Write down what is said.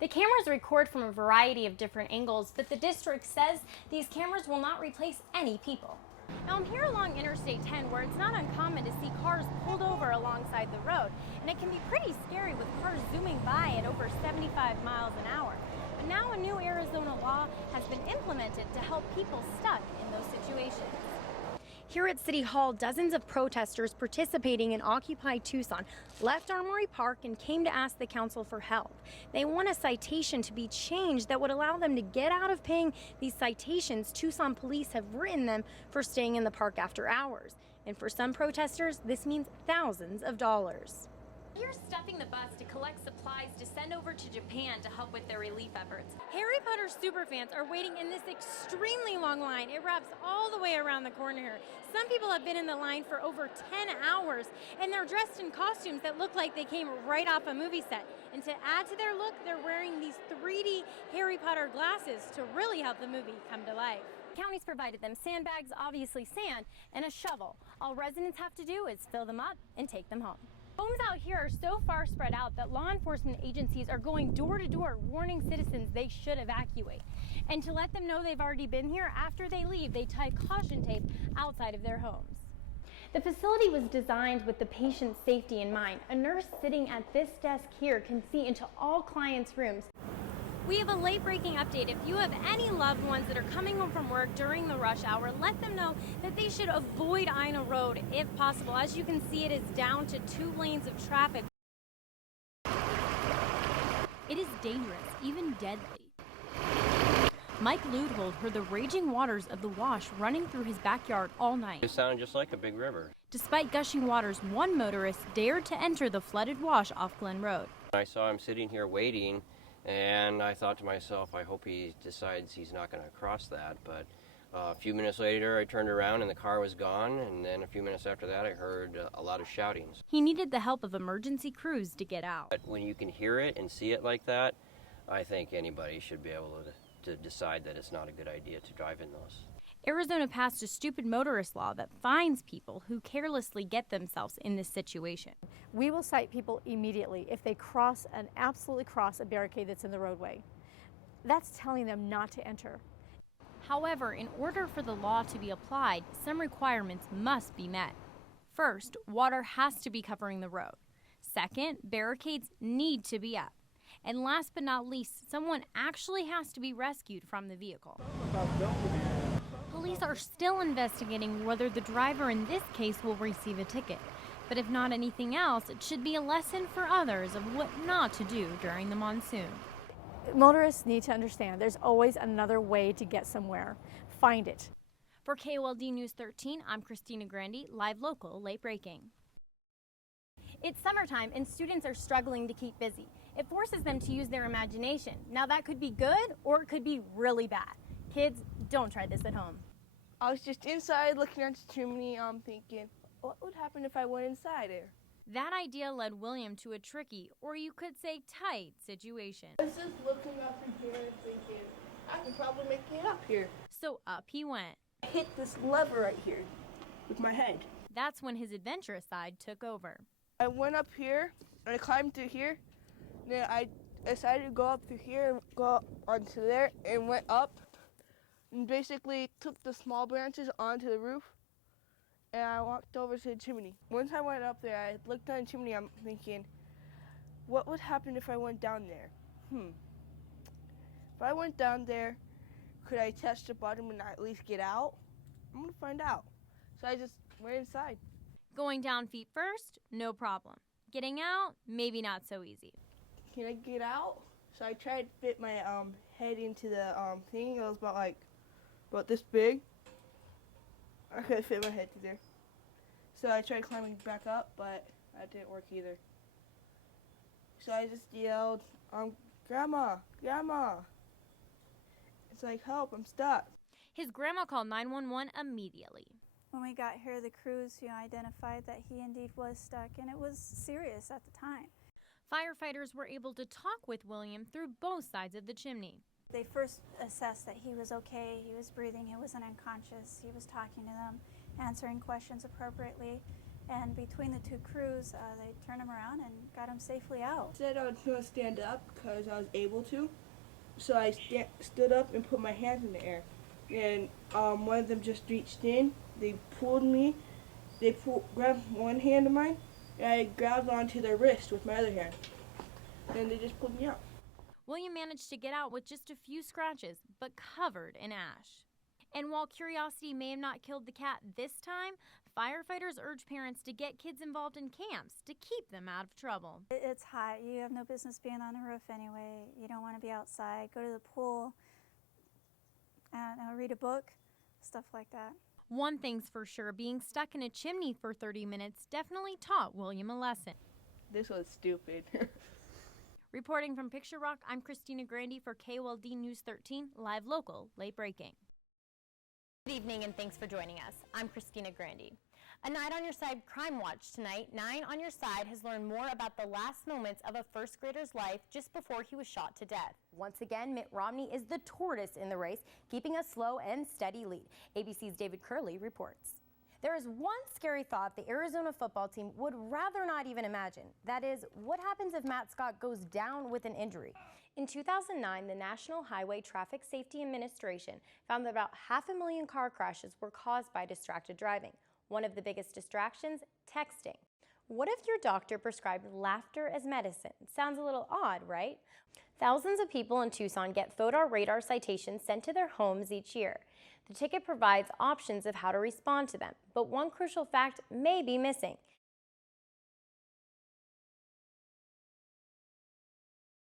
The cameras record from a variety of different angles, but the district says these cameras will not replace any people. Now I'm here along Interstate 10 where it's not uncommon to see cars pulled over alongside the road, and it can be pretty scary with cars zooming by at over 75 miles an hour. But now a new Arizona law has been implemented to help people stuck in those situations. Here at City Hall, dozens of protesters participating in Occupy Tucson left Armory Park and came to ask the council for help. They want a citation to be changed that would allow them to get out of paying these citations Tucson police have written them for staying in the park after hours. And for some protesters, this means thousands of dollars. You're stuffing the bus to collect supplies to send over to Japan to help with their relief efforts. Harry Potter superfans are waiting in this extremely long line. It wraps all the way around the corner here. Some people have been in the line for over 10 hours, and they're dressed in costumes that look like they came right off a movie set. And to add to their look, they're wearing these 3D Harry Potter glasses to really help the movie come to life. County's provided them sandbags, obviously sand, and a shovel. All residents have to do is fill them up and take them home. Homes out here are so far spread out that law enforcement agencies are going door to door warning citizens they should evacuate. And to let them know they've already been here, after they leave, they tie caution tape outside of their homes. The facility was designed with the patient's safety in mind. A nurse sitting at this desk here can see into all clients' rooms. We have a late-breaking update. If you have any loved ones that are coming home from work during the rush hour, let them know that they should avoid Ina Road if possible. As you can see, it is down to 2 lanes of traffic. It is dangerous, even deadly. Mike Ludehold heard the raging waters of the wash running through his backyard all night. It sounded just like a big river. Despite gushing waters, one motorist dared to enter the flooded wash off Glen Road. I saw him sitting here waiting, and I thought to myself, I hope he decides he's not going to cross that. But a few minutes later, I turned around and the car was gone. And then a few minutes after that, I heard a lot of shoutings. He needed the help of emergency crews to get out. But when you can hear it and see it like that, I think anybody should be able to decide that it's not a good idea to drive in those. Arizona passed a stupid motorist law that fines people who carelessly get themselves in this situation. We will cite people immediately if they absolutely cross a barricade that's in the roadway. That's telling them not to enter. However, in order for the law to be applied, some requirements must be met. First, water has to be covering the road. Second, barricades need to be up. And last but not least, someone actually has to be rescued from the vehicle. Police are still investigating whether the driver in this case will receive a ticket. But if not anything else, it should be a lesson for others of what not to do during the monsoon. Motorists need to understand there's always another way to get somewhere. Find it. For KOLD News 13, I'm Christina Grande, live local, late breaking. It's summertime and students are struggling to keep busy. It forces them to use their imagination. Now that could be good or it could be really bad. Kids, don't try this at home. I was just inside looking at the chimney, thinking, what would happen if I went inside there? That idea led William to a tricky, or you could say tight, situation. I was just looking up in here and thinking, I can probably make it up here. So up he went. I hit this lever right here with my head. That's when his adventurous side took over. I went up here, and I climbed through here. Then I decided to go up through here and go onto there and went up and basically took the small branches onto the roof. And I walked over to the chimney. Once I went up there, I looked down the chimney. I'm thinking, what would happen if I went down there? If I went down there, could I touch the bottom and at least get out? I'm going to find out. So I just went inside. Going down feet first, no problem. Getting out, maybe not so easy. Can I get out? So I tried to fit my head into the thing. It was about this big. I couldn't fit my head through there. So I tried climbing back up, but that didn't work either. So I just yelled, Grandma, Grandma. It's like, help, I'm stuck. His grandma called 911 immediately. When we got here, the crews identified that he indeed was stuck, and it was serious at the time. Firefighters were able to talk with William through both sides of the chimney. They first assessed that he was okay, he was breathing, he wasn't unconscious, he was talking to them, answering questions appropriately. And between the two crews, they turned him around and got him safely out. I said I was going to stand up because I was able to. So I stood up and put my hands in the air. And one of them just reached in. They pulled me. They grabbed one hand of mine, and I grabbed onto their wrist with my other hand. And they just pulled me out. William managed to get out with just a few scratches, but covered in ash. And while curiosity may have not killed the cat this time, firefighters urge parents to get kids involved in camps to keep them out of trouble. It's hot. You have no business being on the roof anyway. You don't want to be outside. Go to the pool, read a book, stuff like that. One thing's for sure, being stuck in a chimney for 30 minutes definitely taught William a lesson. This was stupid. Reporting from Picture Rock, I'm Christina Grande for KOLD News 13, live local, late breaking. Good evening and thanks for joining us. I'm Christina Grande. A Night on Your Side Crime Watch tonight. 9 on Your Side has learned more about the last moments of a first grader's life just before he was shot to death. Once again, Mitt Romney is the tortoise in the race, keeping a slow and steady lead. ABC's David Curley reports. There is one scary thought the Arizona football team would rather not even imagine. That is, what happens if Matt Scott goes down with an injury? In 2009, the National Highway Traffic Safety Administration found that about 500,000 car crashes were caused by distracted driving. One of the biggest distractions, texting. What if your doctor prescribed laughter as medicine? Sounds a little odd, right? Thousands of people in Tucson get FODAR radar citations sent to their homes each year. The ticket provides options of how to respond to them, but one crucial fact may be missing.